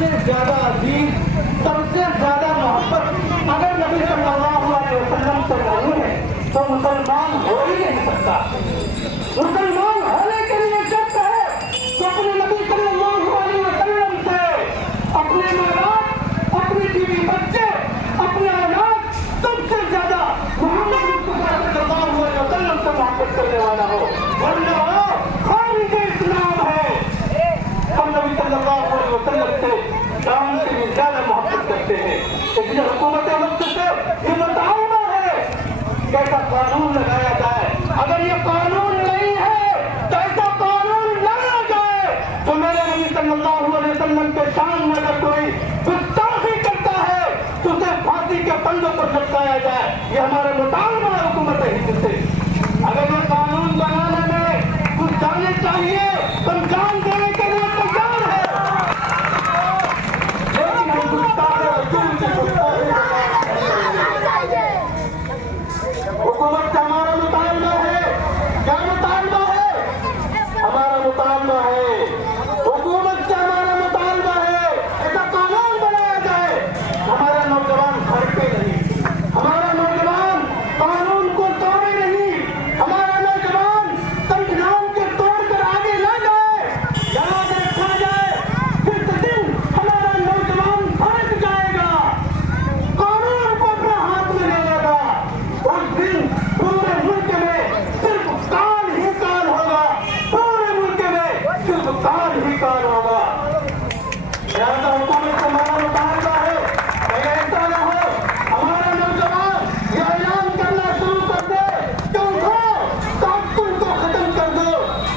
सबसे ज्यादा अजीज, सबसे ज्यादा मोहब्बत अगर नबी सल्लल्लाहु अलैहि वसल्लम से नहीं है तो मुसलमान हो ही नहीं सकता। मुसलमान होने के लिए शर्त है तो अपने नबी सल्लल्लाहु अलैहि वसल्लम से अपने माँ बाप, अपनी बीवी बच्चे, अपने औलाद सबसे ज्यादा मोहम्मद मुस्तफा सल्लल्लाहु अलैहि वसल्लम से मोहब्बत करने वाला हो, वरना खारिज इस्लाम है। हम नबी सल्लल्लाहु अलैहि वसल्लम से जान से भी ज्यादा मोहब्बत करते हैं। इसलिए हुकूमत वक्त से ये मुतालबा है कैसा कानून लगाया जाए। अगर ये कानून नहीं है तो ऐसा कानून लाया जाए तो मेरे नबी सल्लल्लाहु अलैहि वसल्लम के शान में अगर कोई गुस्ताखी करता है तो उसे फांसी के फंदों पर लटकाया जाए। ये हमारा मुतालबा है हुकूमत हिंद से। अगर ये कानून बनाने में कुछ जाने चाहिए तो हम जान देने के लिए तैयार है, लेकिन हम गुस्ताखे रसूल की गुस्ताखी हुकूमत से हमारा मुतालबा है। क्या मुतालबा है? हमारा मुतालबा है, हुकूमत से हमारा मुतालबा है ऐसा कानून बनाया जाए हमारा नौजवान भड़के नहीं, हमारा नौजवान कानून को तोड़े नहीं, हमारा नौजवान संविधान के तोड़ कर आगे न जाए। याद रखा जाए जिस दिन हमारा नौजवान भड़क जाएगा, कानून को अपने हाथ में ले लेगा, उस दिन पूरे मुल्क में सिर्फ काल ही काल होगा, पूरे मुल्क में सिर्फ काल ही काल होगा। लिहाजा हुकूमत से हमारा मुतालबा है कहीं ऐसा न हो हमारा नौजवान ये ऐलान करना शुरू कर दे कि उठो, ताक़ुल को खत्म कर दो,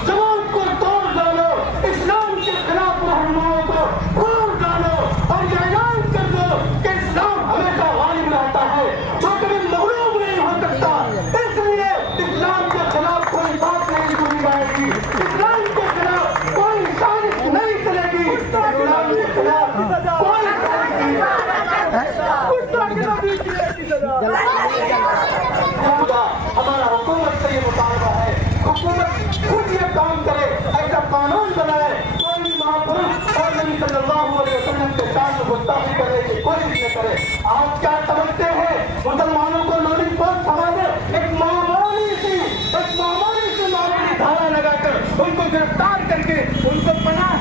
जमात को तोड़ डालो, इस्लाम के खिलाफ रहनुमाओं को फोड़ डालो और ये ऐलान कर दो कि इस्लाम हमेशा गालिब रहता है, जो कभी मगलूब नहीं हो सकता। इसलिए इस्लाम के खिलाफ कोई बात नहीं सुनी जाएगी, इस्लाम के खिलाफ कोई साजिश नहीं चलेगी, इस्लाम के खिलाफ कोई हमारा हुकूमत से ये मुतालबा है, हुकूमत खुद ये काम करे, ऐसा कानून बनाए कोई भी महापुरुष और नबी सल्लल्लाहु अलैहि वसल्लम के शान में गुस्ताखी करने की कोशिश न करे। आप क्या समझते हैं मुसलमानों को लॉलीपॉप समाजे एक मामूली धारा लगाकर उनको गिरफ्तार करके उनको पनाह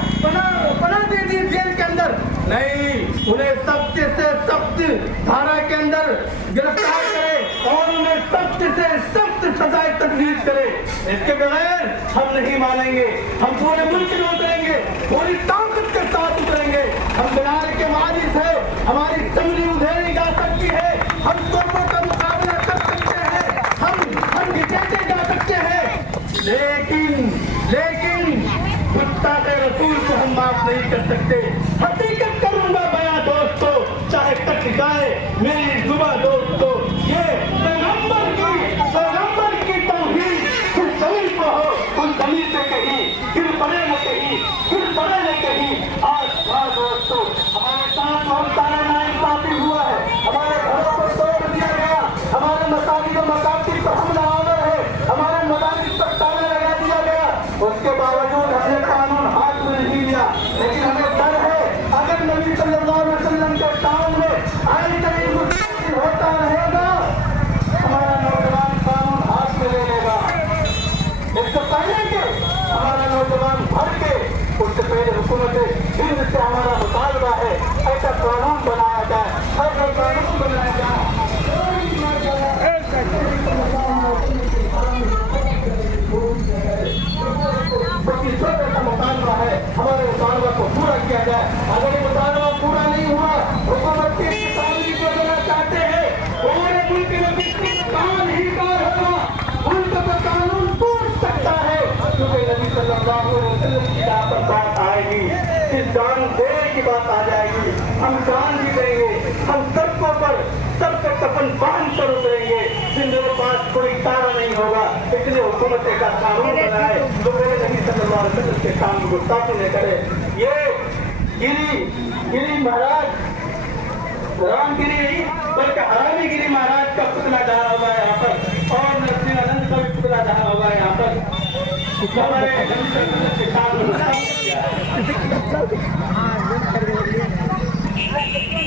दे दी जेल के अंदर? नहीं, उन्हें सख्त से सख्त धारा के अंदर गिरफ्तार करे और उन्हें सख्त से सख्त सजाए तजवीज करे। इसके बगैर हम नहीं मानेंगे। हम पूरे मुल्क में उतरेंगे, पूरी ताकत के साथ उतरेंगे। हम बिलाल के वारिस है, हमारी चमड़ी उधेड़ी जा सकती है, हम तोपों का मुकाबला कर सकते हैं, हम घिसेटे जा सकते हैं, लेकिन गुस्ताखे रसूल को हम माफ नहीं कर सकते। हकीकत करूंगा बयां दोस्तों, चाहे कट जाए मेरी जुबां दोस्तों। ये पैगंबर की तौहीद कुछ जमीन को हो, कुछ जमीन से कहीं गिर पड़े न कहीं। आज दोस्तों हमारे साथ बहुत सारा नाइंसाफी हुआ है, हमारे घरों को तोड़ दिया गया, हमारे मसाजिद और मकातिब पर हमला आवर है, हमारे मदारिस पर ताला लगा दिया गया। उसके बावजूद हमने कानून हाथ में नहीं लिया, लेकिन हमें डर है अगर नबी सल्लल्लाहु अलैहि वसल्लम के सामने ऐसे ही मुश्किल होता रहेगा हमारा नौजवान कानून हाथ में ले लेगा। इससे पहले कि हमारा नौजवान भर के उससे पहले हुकूमत हिंद से हमारा मुतालबा है ऐसा कानून बनाया जाए, ऐसा कानून बनाया जाए। मुतालबा है हमारे मुतालबा को पूरा किया जाए। अगर ये मुतालबा पूरा नहीं हुआ, हुकूमत की इस्तेमाली को देना चाहते हैं, पूरे मुल्क में कान ही कान होगा, मुल्क का कानून टूट सकता है, क्योंकि नबी सल्लल्लाहु अलैहि वसल्लम की जहाँ पर बात आएगी, इस जान देने की बात आ जाएगी, हम जान भी देंगे, हम सड़कों पर सबके कफन बांध कर उतरेंगे, जिनके पास कोई तारा नहीं होगा। इसलिए हुकूमत का कानून बनाए जो मेरे नबी सल्लल्लाहु अलैहि वसल्लम के काम गुस्ताखी न करे। ये गिरी महाराज, रामगिरी नहीं बल्कि हरामीगिरी महाराज का पुतला जहाँ होगा यहाँ पर, और नरसिंहानंद का भी पुतला जहाँ होगा यहाँ पर, हमारे नबी सल्लल्लाहु अलैहि वसल्लम के काम